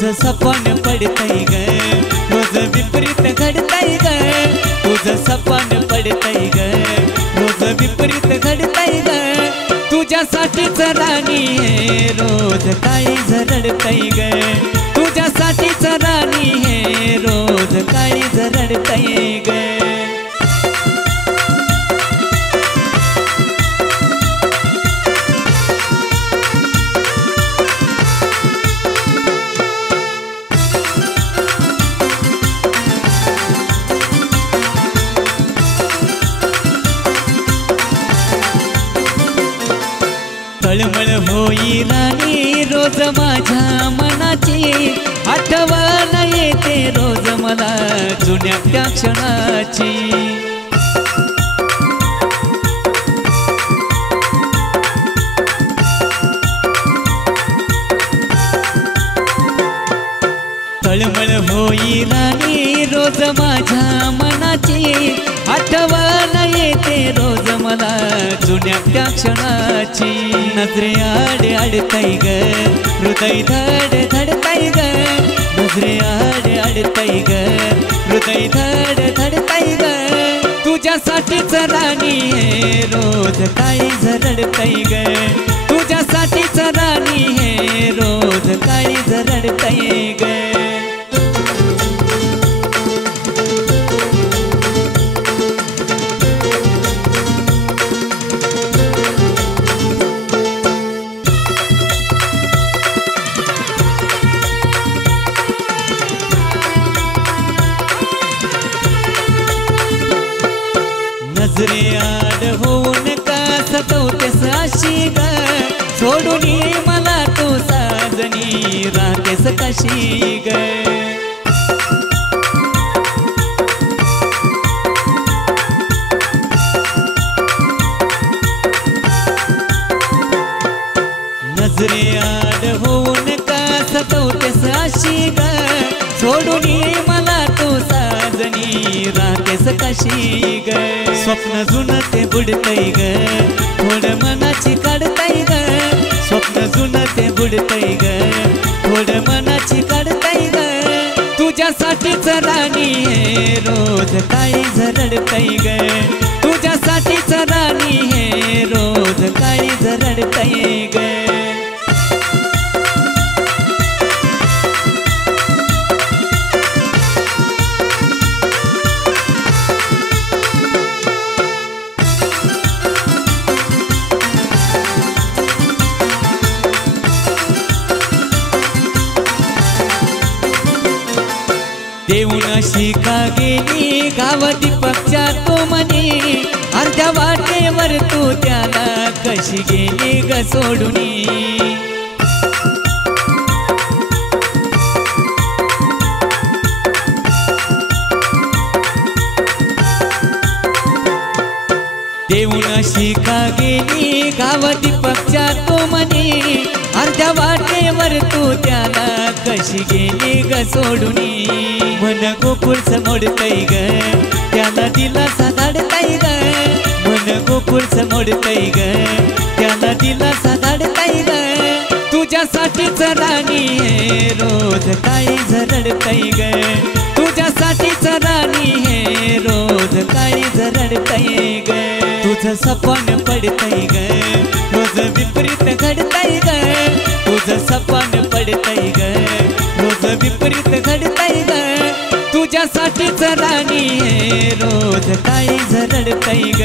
तुझं सपन पडतंय ग, रोज विपरीत घडतंय ग, तुझं सपन पडतंय ग, रोज विपरीत घडतंय ग, तुझ्यासाठीच राणी हे रोज काळी झरडतंय ग, तुझ्यासाठीच राणी हे रोज काळी झरडतंय ग. तळमळ होई राणी रोज माझ्या मनाची, आठवण येते रोज मला जुन्या त्या क्षणाची. तळमळ होई राणी रोज माझ्या मनाची, आठवण येते रोज मला जुन्या त्या क्षणाची. नजरे आड आडतंय ग, हृदय धड धडतंय ग, नजरे आड आडतंय ग, हृदय धड धडतंय ग, तुझ्यासाठीच राणी हे रोज काळी झरडतंय ग, तुझ्यासाठीच राणी हे रोज काळी झरडतंय ग. नजरे आड होऊन का सतवतेस अशी ग, सोडून मला तू साजनी राहतेस कशी ग. नजरे आड होऊन का सतवतेस अशी ग, सोडून मला तू साजनी राहतेस कशी ग. स्वप्न जुनं ते बुडतंय ग, थोडं मनाची काढतंय ग, स्वप्न जुनं ते बुडतंय ग, थोडं मनाची काढतंय ग, तुझ्यासाठीच राणी हे रोज काळी झरडतंय ग, तुझ्यासाठीच राणी हे रोज काळी झरडतंय ग. देऊन शिका गेली गाव दीपकच्या तो म्हणे, अर्ध्या वाटेवर तू त्याला कशी गेली ग सोडूनी. देऊन शिका गेली गाव दीपकच्या तो म्हणे, अर्ध्या वाटेवर तू त्याला कशी गेली ग सोडूनी. मन गोकुळचं मोडतंय ग, त्याला दिलासा धाडतंय ग, मन गोकुळचं मोडतंय ग, त्याला दिलासा धाडतंय ग, तुझ्यासाठीच राणी हे रोज काळी झरडतंय ग, तुझ्यासाठीच राणी हे रोज काळी झरडतंय ग. तुझं सपन पडतंय ग, रोज विपरीत घडतंय ग, तुझं सपन पडतंय ग, रोज विपरीत घडतंय ग, तुझ्यासाठीच राणी हे रोज काळी झरडतंय ग,